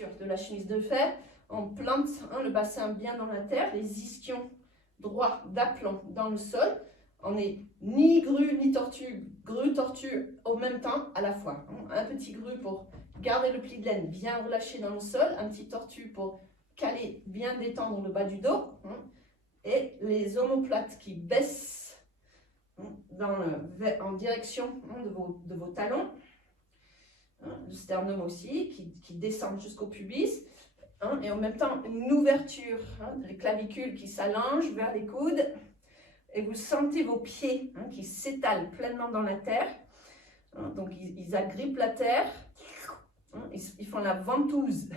posture de la chemise de fer. On plante le bassin bien dans la terre, les ischions droits d'aplomb dans le sol. On n'est ni grue ni tortue, grue, tortue au même temps à la fois. Un petit grue pour garder le pli de laine bien relâché dans le sol, un petit tortue pour caler, bien détendre le bas du dos, et les omoplates qui baissent en direction de vos talons, le sternum aussi, qui descend jusqu'au pubis, et en même temps une ouverture, les clavicules qui s'allongent vers les coudes, et vous sentez vos pieds qui s'étalent pleinement dans la terre, donc ils agrippent la terre, ils font la ventouse.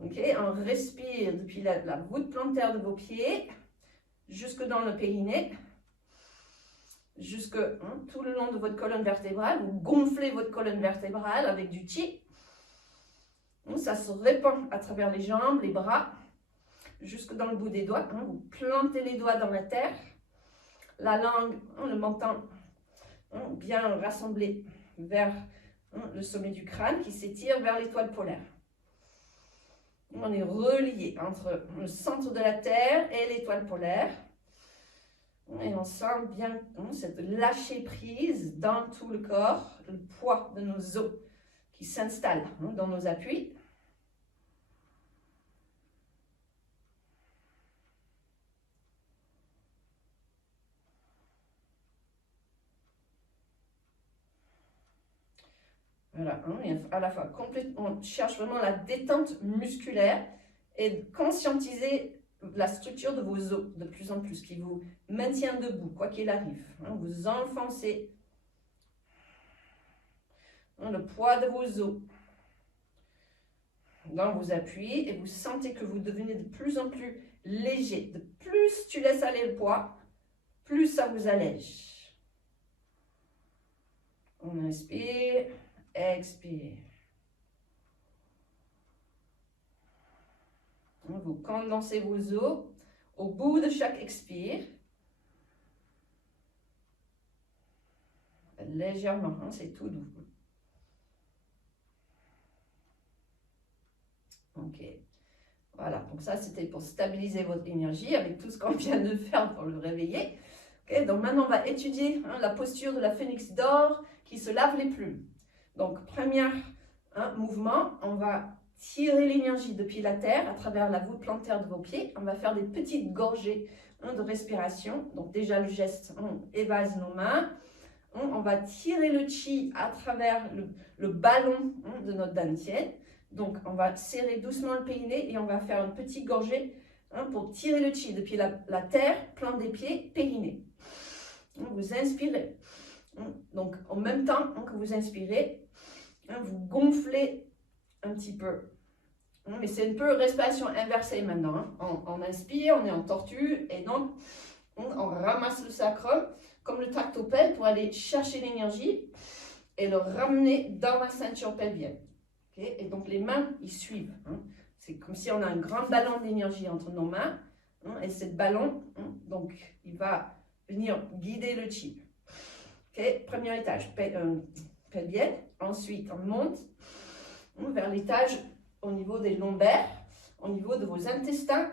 Okay, on respire depuis la voûte plantaire de vos pieds jusque dans le périnée, jusque tout le long de votre colonne vertébrale. Vous gonflez votre colonne vertébrale avec du chi. Ça se répand à travers les jambes, les bras, jusque dans le bout des doigts. Vous plantez les doigts dans la terre, la langue, le menton bien rassemblé vers le sommet du crâne qui s'étire vers l'étoile polaire. On est relié entre le centre de la Terre et l'étoile polaire. Et on sent bien cette lâcher prise dans tout le corps, le poids de nos os qui s'installe dans nos appuis. Voilà, et à la fois on cherche vraiment la détente musculaire et conscientiser la structure de vos os de plus en plus, qui vous maintient debout, quoi qu'il arrive. Vous enfoncez le poids de vos os dans vos appuis et vous sentez que vous devenez de plus en plus léger. De plus tu laisses aller le poids, plus ça vous allège. On inspire. Expire. Vous condensez vos os au bout de chaque expire. Légèrement, c'est tout doux. Ok. Voilà, donc ça c'était pour stabiliser votre énergie avec tout ce qu'on vient de faire pour le réveiller. Ok, donc maintenant on va étudier la posture de la phénix d'or qui se lave les plumes. Donc, premier mouvement, on va tirer l'énergie depuis la terre à travers la voûte plantaire de vos pieds. On va faire des petites gorgées de respiration. Donc, déjà le geste, on évase nos mains. On va tirer le chi à travers le ballon de notre dantienne. Donc, on va serrer doucement le périnée et on va faire une petite gorgée pour tirer le chi depuis la terre, plante des pieds, périnée. Vous inspirez. Donc, en même temps que vous inspirez, vous gonflez un petit peu. Mais c'est un peu respiration inversée maintenant. On inspire, on est en tortue et donc on ramasse le sacrum comme le tractopelle pour aller chercher l'énergie et le ramener dans la ceinture pelvienne. Okay? Et donc les mains, ils suivent. C'est comme si on a un grand ballon d'énergie entre nos mains. Et ce ballon, donc, il va venir guider le chi. Okay? Premier étage, pelvienne. Ensuite, on monte vers l'étage au niveau des lombaires, au niveau de vos intestins,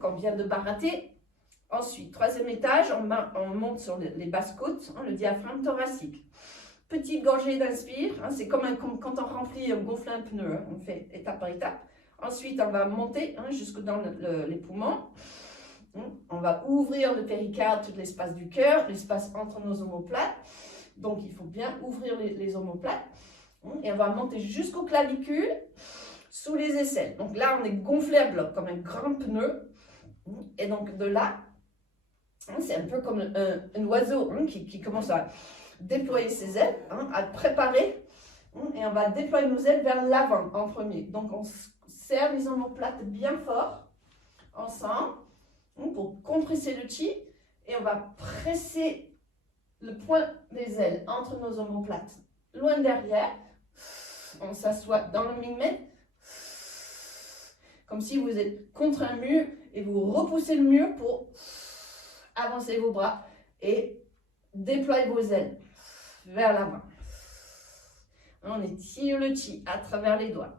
qu'on vient de barater. Ensuite, troisième étage, on monte sur les basses côtes, le diaphragme thoracique. Petite gorgée d'inspire, c'est comme quand on remplit, on gonfle un pneu, on fait étape par étape. Ensuite, on va monter jusque dans les poumons. On va ouvrir le péricarde, tout l'espace du cœur, l'espace entre nos omoplates. Donc, il faut bien ouvrir les omoplates. Et on va monter jusqu'aux clavicules, sous les aisselles. Donc là, on est gonflé à bloc, comme un grand pneu. Et donc, de là, c'est un peu comme un oiseau qui commence à déployer ses ailes, à préparer. Et on va déployer nos ailes vers l'avant en premier. Donc, on serre les omoplates bien fort, ensemble, pour compresser le chi. Et on va presser le point des ailes entre nos omoplates, loin derrière. On s'assoit dans le mingmen, comme si vous êtes contre un mur et vous repoussez le mur pour avancer vos bras et déployer vos ailes vers l'avant. On étire le chi à travers les doigts.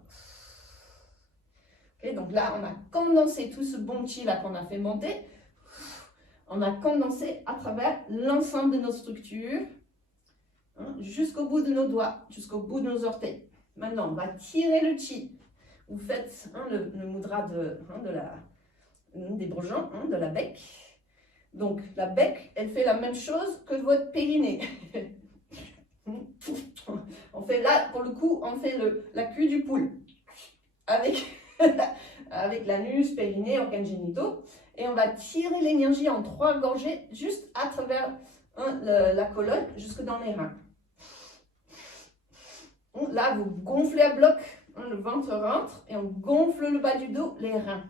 Okay, donc là, on a condensé tout ce bon chi là qu'on a fait monter. On a condensé à travers l'ensemble de nos structures, jusqu'au bout de nos doigts, jusqu'au bout de nos orteils. Maintenant, on va tirer le chi. Vous faites le mudra des bourgeons, de la bec. Donc, la bec, elle fait la même chose que votre périnée. On fait là, pour le coup, on fait la queue du poule. Avec, avec l'anus, périnée, organes génitaux. Et on va tirer l'énergie en 3 gorgées, juste à travers la colonne, jusque dans les reins. Là, vous gonflez à bloc, le ventre rentre, et on gonfle le bas du dos, les reins.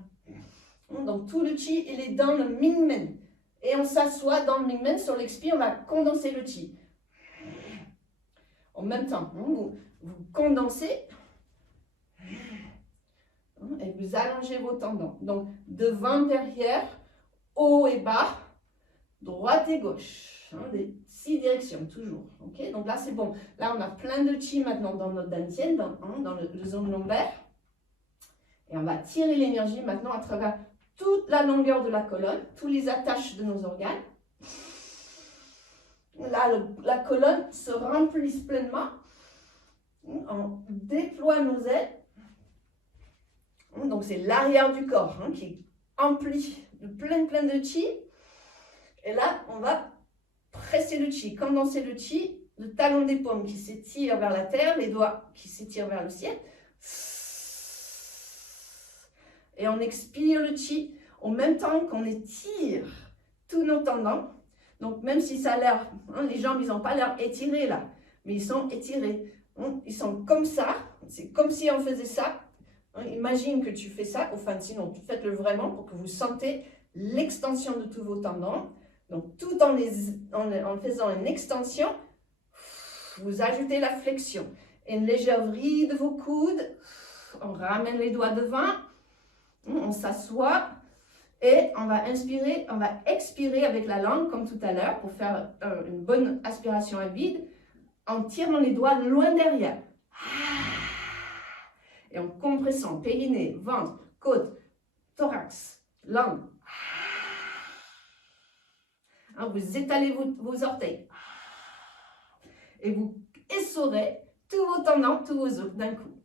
Donc tout le chi, il est dans le Mingmen. Et on s'assoit dans le Mingmen, sur l'expire, on va condenser le chi. En même temps, vous condensez, et vous allongez vos tendons. Donc devant, derrière, haut et bas, droite et gauche. Des 6 directions, toujours. Okay, donc là, c'est bon. Là, on a plein de chi maintenant dans notre dantienne, dans le zone lombaire. Et on va tirer l'énergie maintenant à travers toute la longueur de la colonne, tous les attaches de nos organes. Là, la colonne se remplit pleinement. On déploie nos ailes. Donc, c'est l'arrière du corps qui est empli de plein de chi. Et là, on va presser le chi, condenser le chi, le talon des paumes qui s'étire vers la terre, les doigts qui s'étirent vers le ciel. Et on expire le chi en même temps qu'on étire tous nos tendons. Donc même si ça a l'air, les jambes, ils n'ont pas l'air étirées là, mais ils sont étirés. Ils sont comme ça, c'est comme si on faisait ça. Imagine que tu fais ça, enfin sinon faites-le vraiment pour que vous sentez l'extension de tous vos tendons. Donc tout en faisant une extension, vous ajoutez la flexion. Une légère vrille de vos coudes, on ramène les doigts devant, on s'assoit et on va inspirer, on va expirer avec la langue comme tout à l'heure pour faire une bonne aspiration à vide en tirant les doigts loin derrière. Et en compressant périnée, ventre, côte, thorax, langue. Vous étalez vos orteils. Et vous essorez tous vos tendons, tous vos os d'un coup.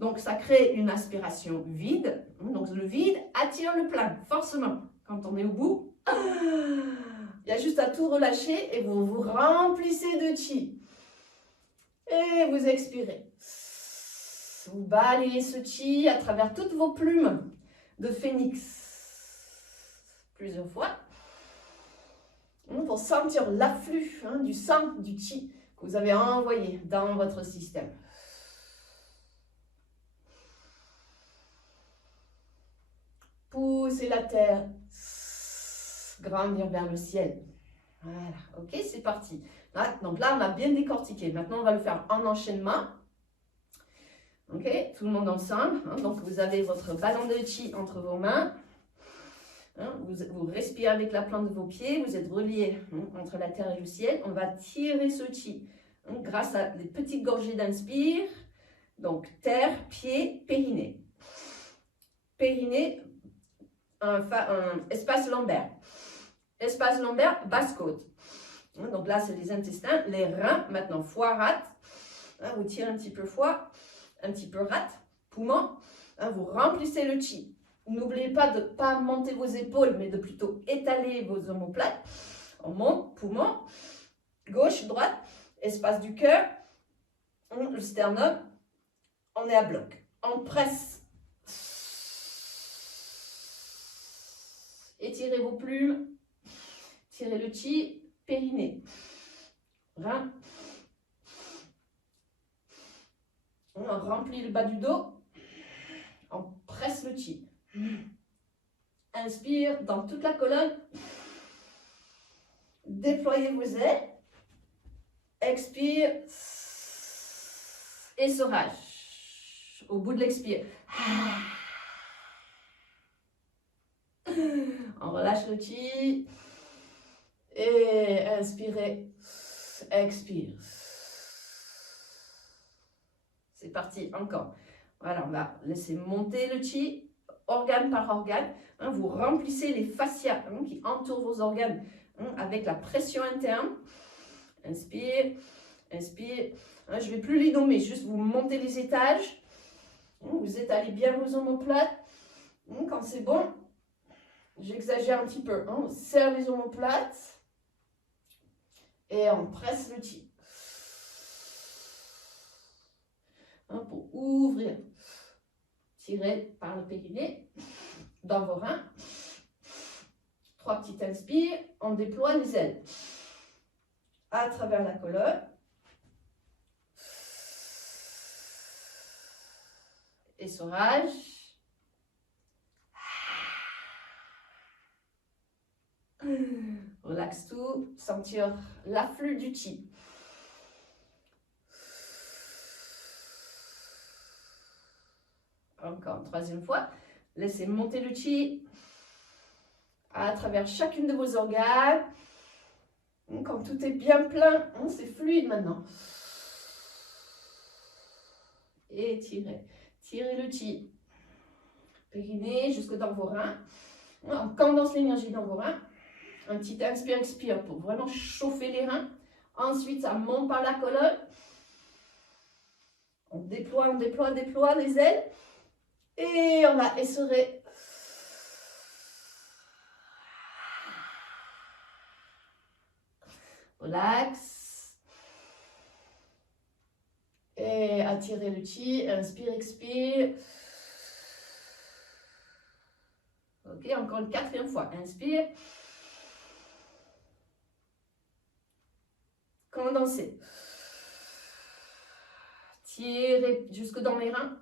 Donc, ça crée une aspiration vide. Donc, le vide attire le plein, forcément. Quand on est au bout, il y a juste à tout relâcher et vous vous remplissez de chi. Et vous expirez. Vous balayez ce chi à travers toutes vos plumes de phénix. Plusieurs fois. Pour sentir l'afflux du sang, du chi que vous avez envoyé dans votre système. Poussez la terre, grandir vers le ciel. Voilà, ok, c'est parti. Donc là, on a bien décortiqué. Maintenant, on va le faire en enchaînement. Ok, tout le monde ensemble. Donc, vous avez votre ballon de chi entre vos mains. Vous respirez avec la plante de vos pieds. Vous êtes reliés entre la terre et le ciel. On va tirer ce chi grâce à des petites gorgées d'inspire. Donc, terre, pied, périnée. Périnée, un espace lombaire. Espace lombaire, basse-côte. Donc là, c'est les intestins, les reins. Maintenant, foie, rate. Vous tirez un petit peu foie, un petit peu rate, poumon. Vous remplissez le chi. N'oubliez pas de ne pas monter vos épaules, mais de plutôt étaler vos omoplates. On monte, poumon, gauche, droite, espace du cœur, le sternum. On est à bloc. On presse. Étirez vos plumes. Tirez le chi, périnée. Rein. On remplit le bas du dos. On presse le chi. Inspire dans toute la colonne. Déployez vos ailes. Expire. Essorage. Au bout de l'expire. On relâche le chi. Et inspirez. Expire. c'est parti, encore. Voilà, on va laisser monter le chi, organe par organe. Hein, vous remplissez les fascias qui entourent vos organes avec la pression interne. Inspire, inspire. Hein, je ne vais plus les nommer, juste vous montez les étages. Vous étalez bien vos omoplates. Quand c'est bon, j'exagère un petit peu. On serre les omoplates et on presse le chi. Pour ouvrir, tirer par le périnée dans vos reins. 3 petites inspires, on déploie les ailes à travers la colonne. Essorage. Relaxe tout, sentir l'afflux du chi. Encore une 3e fois. Laissez monter le chi à travers chacune de vos organes. Quand tout est bien plein, c'est fluide maintenant. Et tirez. Tirez le chi. Périnée jusque dans vos reins. On condense l'énergie dans vos reins. Un petit inspire-expire pour vraiment chauffer les reins. Ensuite, ça monte par la colonne. On déploie les ailes. Et on va essorer. Relax. Et attirez le chi. Inspire, expire. Ok, encore une 4e fois. Inspire. Condensez. Tirez jusque dans les reins.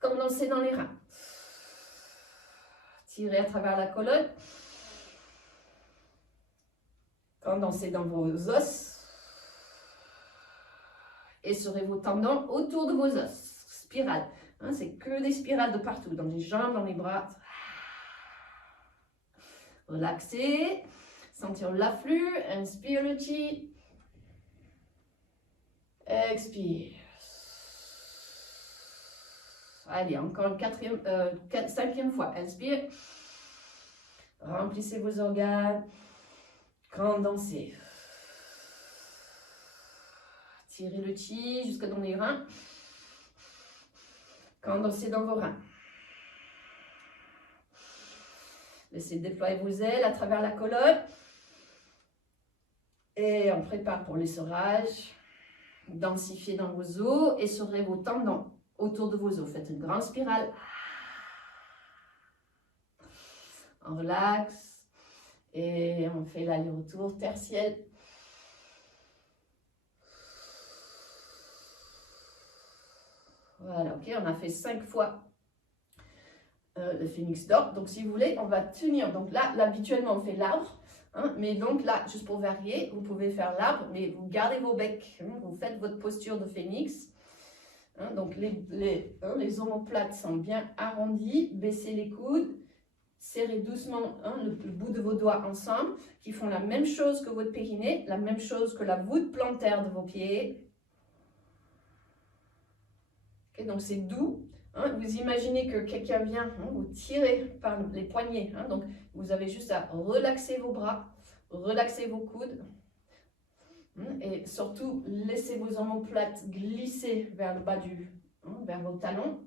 Condensez dans les reins. Tirez à travers la colonne. Condensez dans vos os. Essorez vos tendons autour de vos os. Spirale. C'est que des spirales de partout. Dans les jambes, dans les bras. Relaxez. Sentir l'afflux. Inspire le chi. Expire. Allez, encore une 5e fois. Inspire. Remplissez vos organes. Condensez. Tirez le chi jusque dans les reins. Condensez dans vos reins. Laissez déployer vos ailes à travers la colonne. Et on prépare pour l'essorage. Densifiez dans vos os. Essorez vos tendons autour de vos os. Faites une grande spirale. On relaxe. Et on fait l'aller-retour tertiel. Voilà, ok, on a fait 5 fois le phénix d'or. Donc, si vous voulez, on va tenir. Donc là, habituellement, on fait l'arbre. Mais donc là, juste pour varier, vous pouvez faire l'arbre, mais vous gardez vos becs. Vous faites votre posture de phénix. Donc, les omoplates sont bien arrondis. Baissez les coudes. Serrez doucement le bout de vos doigts ensemble, qui font la même chose que votre périnée, la même chose que la voûte plantaire de vos pieds. Okay, donc c'est doux. Vous imaginez que quelqu'un vient vous tirer par les poignets. Donc vous avez juste à relaxer vos bras, relaxer vos coudes. Et surtout, laissez vos omoplates glisser vers le bas vers vos talons.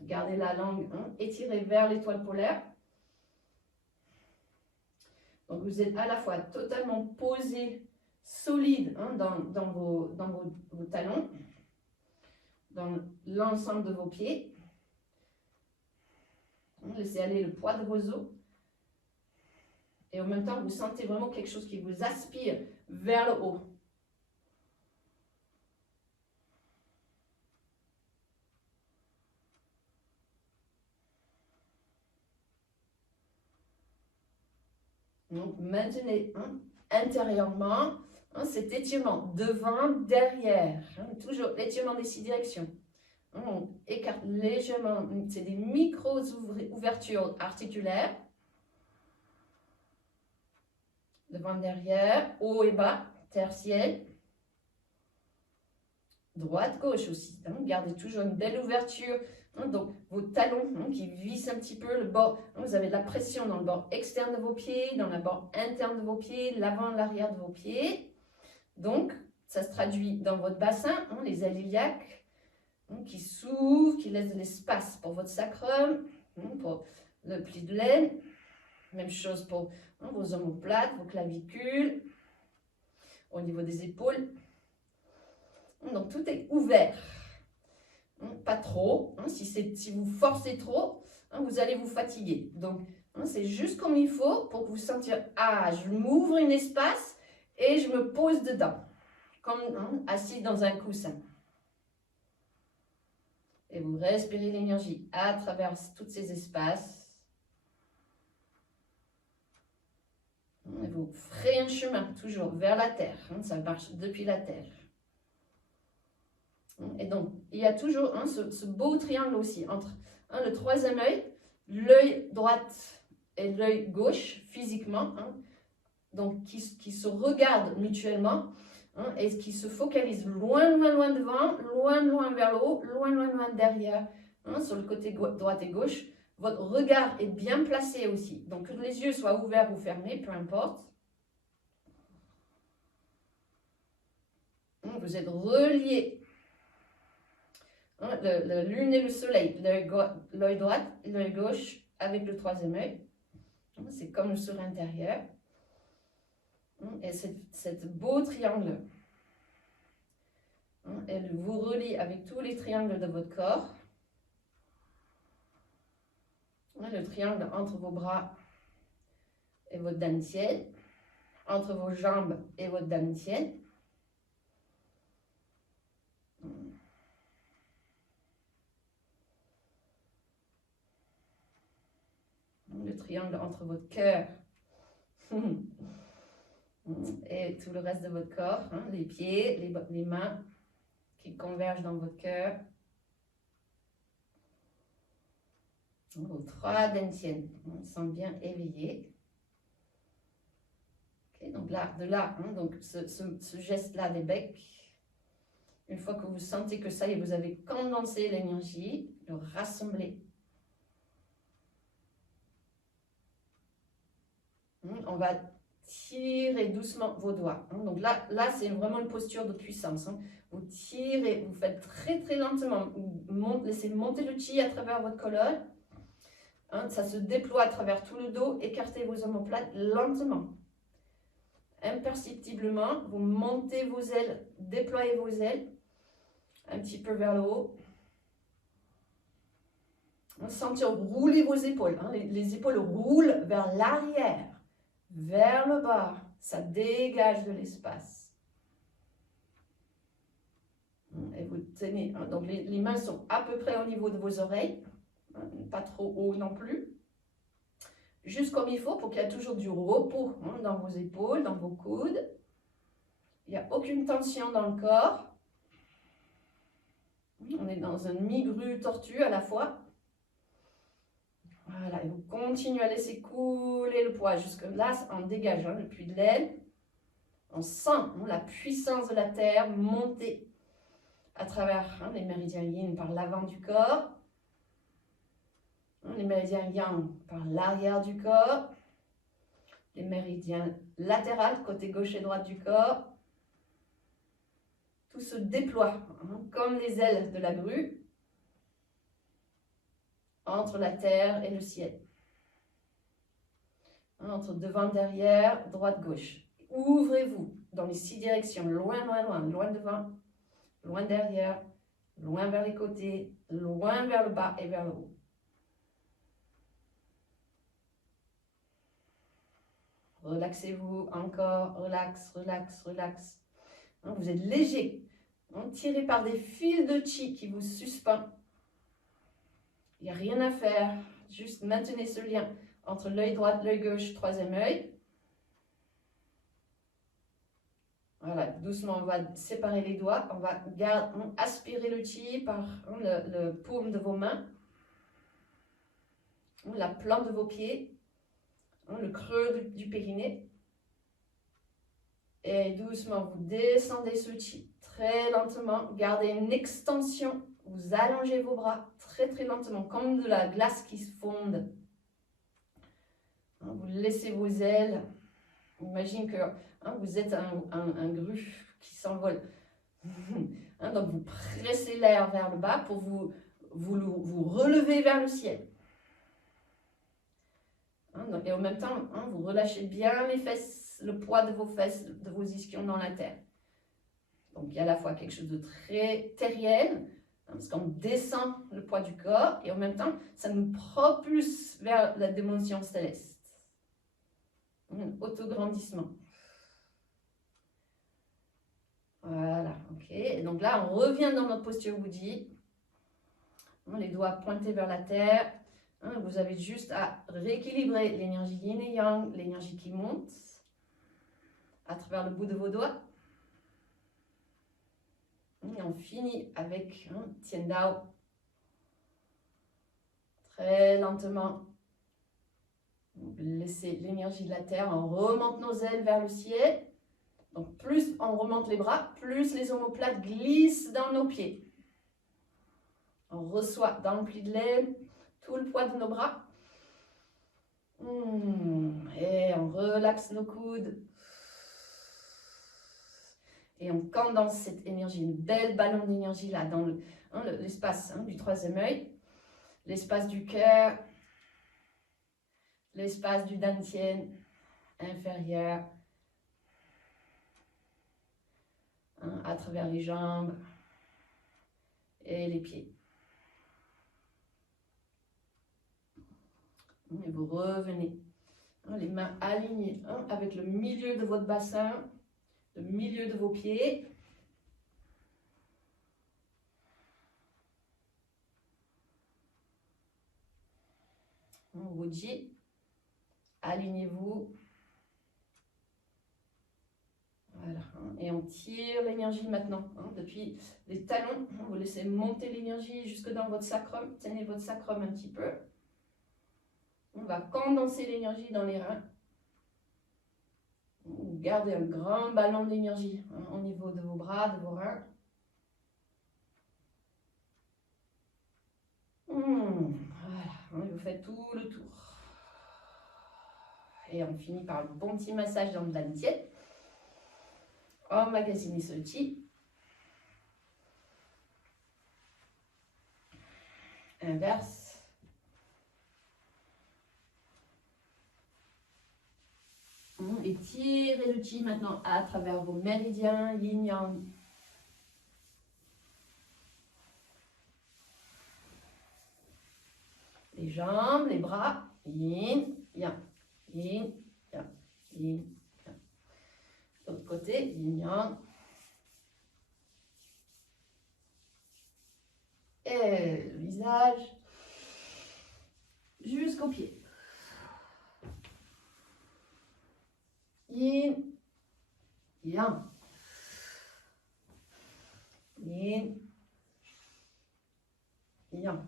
Gardez la langue étirée vers l'étoile polaire. Donc vous êtes à la fois totalement posé, solide dans vos talons, dans l'ensemble de vos pieds. Laissez aller le poids de vos os. Et en même temps, vous sentez vraiment quelque chose qui vous aspire vers le haut. Donc, maintenez intérieurement cet étirement devant, derrière. Toujours l'étirement des 6 directions. On écarte légèrement. C'est des micro-ouvertures articulaires. Devant, derrière, haut et bas, tertiel. droite-gauche aussi. Hein. Gardez toujours une belle ouverture. Hein, donc, vos talons qui vissent un petit peu le bord. Hein, vous avez de la pression dans le bord externe de vos pieds, dans le bord interne de vos pieds, l'avant, l'arrière de vos pieds. Donc, ça se traduit dans votre bassin, hein, les ailes iliaques, hein, qui s'ouvrent, qui laissent de l'espace pour votre sacrum, hein, pour le pli de l'aine. Même chose pour hein, vos omoplates, vos clavicules, au niveau des épaules. Donc, tout est ouvert. Pas trop. Hein, si vous forcez trop, hein, vous allez vous fatiguer. Donc, hein, c'est juste comme il faut pour que vous sentiez, ah, je m'ouvre un espace et je me pose dedans. Comme hein, assis dans un coussin. Et vous respirez l'énergie à travers tous ces espaces. Et vous ferez un chemin toujours vers la terre. Hein, ça marche depuis la terre. Et donc, il y a toujours hein, ce beau triangle aussi entre hein, le troisième œil, l'œil droit et l'œil gauche, physiquement, hein, donc qui se regardent mutuellement hein, et qui se focalisent loin, loin, loin devant, loin, loin vers le haut, loin, loin, loin derrière, hein, sur le côté droite et gauche. Votre regard est bien placé aussi, donc que les yeux soient ouverts ou fermés, peu importe. Vous êtes reliés. La lune et le soleil, l'œil droit et l'œil gauche avec le troisième œil. C'est comme le sourire intérieur. Et cette beau triangle, elle vous relie avec tous les triangles de votre corps. Le triangle entre vos bras et votre dantienne, entre vos jambes et votre dantienne. Le triangle entre votre cœur et tout le reste de votre corps, hein, les pieds, les mains qui convergent dans votre cœur. Vos trois dantiennes sont bien éveillées. Okay, donc là, de là, hein, donc ce geste-là des becs, une fois que vous sentez que ça y est, vous avez condensé l'énergie, le rassembler. On va tirer doucement vos doigts. Donc là c'est vraiment une posture de puissance. Vous tirez, vous faites très très lentement. Laissez monter le chi à travers votre colonne. Ça se déploie à travers tout le dos. Écartez vos omoplates lentement. Imperceptiblement, vous montez vos ailes, déployez vos ailes un petit peu vers le haut. Sentir rouler vos épaules. Les épaules roulent vers l'arrière. Vers le bas, ça dégage de l'espace. Et vous tenez, donc les mains sont à peu près au niveau de vos oreilles, pas trop haut non plus. Juste comme il faut pour qu'il y ait toujours du repos dans vos épaules, dans vos coudes. Il n'y a aucune tension dans le corps. On est dans un mi-grue tortue à la fois. Voilà, et vous continuez à laisser couler le poids jusque là en dégageant le puits de l'aile. On sent la puissance de la terre monter à travers les méridiens yin par l'avant du corps, les méridiens yang par l'arrière du corps, les méridiens latéraux côté gauche et droite du corps. Tout se déploie comme les ailes de la grue entre la terre et le ciel. Entre devant, derrière, droite, gauche. Ouvrez-vous dans les 6 directions, loin, loin, loin, loin devant, loin derrière, loin vers les côtés, loin vers le bas et vers le haut. Relaxez-vous encore, relax, relax, relax. Vous êtes léger, tiré par des fils de chi qui vous suspendent. Il n'y a rien à faire, juste maintenez ce lien entre l'œil droit, l'œil gauche, troisième œil. Voilà, doucement, on va séparer les doigts, on va aspirer le chi par le paume de vos mains, la plante de vos pieds, le creux du périnée. Et doucement, vous descendez ce chi très lentement. Gardez une extension. Vous allongez vos bras très très lentement, comme de la glace qui se fonde. Vous laissez vos ailes. Imagine que vous êtes un gru qui s'envole. Donc vous pressez l'air vers le bas pour vous relever vers le ciel. Et en même temps, vous relâchez bien les fesses, le poids de vos fesses, de vos ischions dans la terre. Donc il y a à la fois quelque chose de très terriel, parce qu'on descend le poids du corps, et en même temps, ça nous propulse vers la dimension céleste. Un autograndissement. Voilà, ok. Et donc là, on revient dans notre posture Bouddhi. Les doigts pointés vers la terre. Vous avez juste à rééquilibrer l'énergie yin et yang, l'énergie qui monte à travers le bout de vos doigts. Et on finit avec Tian Dao. Très lentement. Laissez l'énergie de la terre. On remonte nos ailes vers le ciel. Donc plus on remonte les bras, plus les omoplates glissent dans nos pieds. On reçoit dans le pli de l'aile tout le poids de nos bras. Et on relaxe nos coudes. Et on condense cette énergie, une belle ballon d'énergie là dans l'espace du troisième œil, l'espace du cœur, l'espace du dantian inférieur, à travers les jambes et les pieds. Et vous revenez, les mains alignées avec le milieu de votre bassin, le milieu de vos pieds. Bouddhi, alignez-vous. Voilà. Et on tire l'énergie maintenant. Depuis les talons, vous laissez monter l'énergie jusque dans votre sacrum. Tenez votre sacrum un petit peu. On va condenser l'énergie dans les reins. Gardez un grand ballon d'énergie au niveau de vos bras, de vos reins. Voilà, vous faites tout le tour. Et on finit par le bon petit massage dans le dantian. Emmagasiner ce chi. Inverse. Et tirez le chi maintenant à travers vos méridiens, yin-yang. Les jambes, les bras, yin, yang, yin, yang, yin, yang. L'autre côté, yin, yang. Et le visage jusqu'aux pieds. Yin, yang. Yin, yang.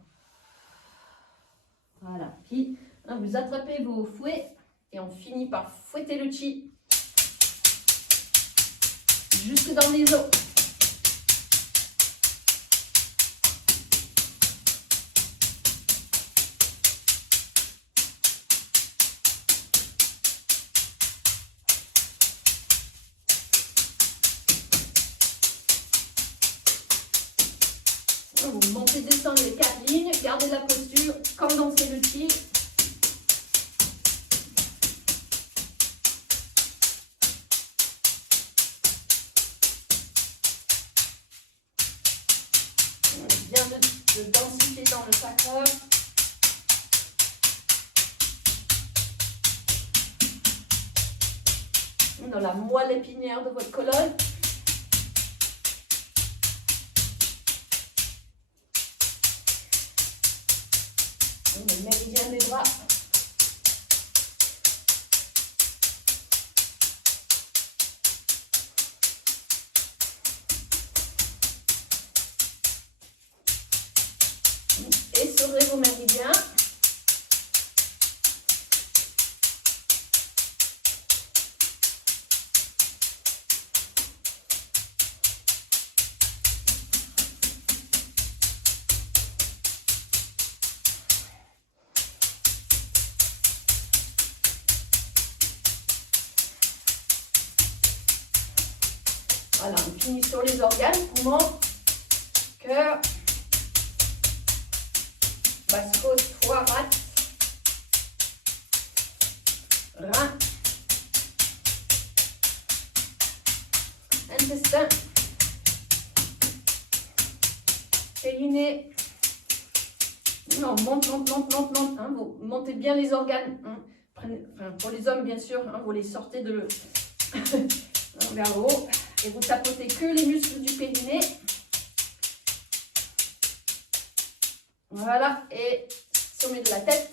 Voilà. Puis, vous attrapez vos fouets et on finit par fouetter le chi jusque dans les os. Vous montez, descendez les 4 lignes, gardez la posture, condensez le chi. Bien de densité dans le sacrum. Dans la moelle épinière de votre colonne. Le méridien des bras. Essorez vos méridiens. Voilà, on finit sur les organes, poumons, cœur, basse-côte, foie, rate, rein, intestin, périnée. Non, monte. Hein, vous montez bien les organes. Hein. Pour les hommes, bien sûr, hein, vous les sortez vers le haut. Et vous tapotez que les muscles du périnée. Voilà. Et sommet de la tête.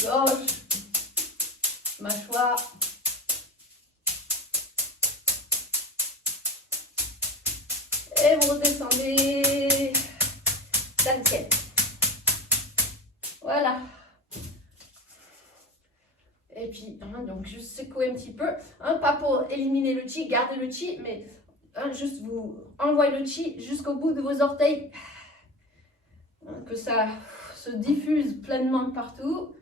Gorge. Mâchoire. Et vous redescendez. Nickel. Voilà. Et puis, hein, donc juste secouer un petit peu. Hein, pas pour éliminer le chi, garder le chi, mais hein, juste vous envoyez le chi jusqu'au bout de vos orteils. Hein, que ça se diffuse pleinement partout.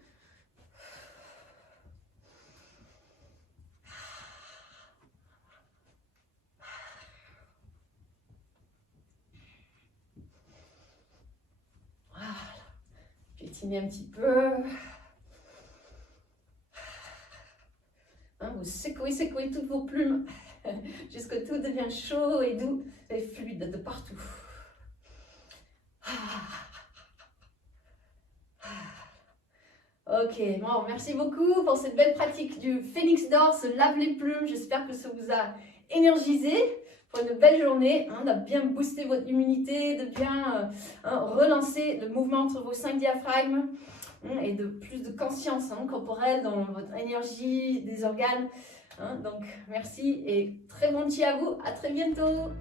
Étirez un petit peu. Hein, vous secouez toutes vos plumes jusqu'à ce que tout devient chaud et doux et fluide de partout. Ok, bon, merci beaucoup pour cette belle pratique du phénix d'or, se lave les plumes. J'espère que ça vous a énergisé pour une belle journée, hein, de bien booster votre immunité, de bien relancer le mouvement entre vos 5 diaphragmes et de plus de conscience corporelle dans votre énergie des organes. Donc, merci et très bon chi à vous. À très bientôt.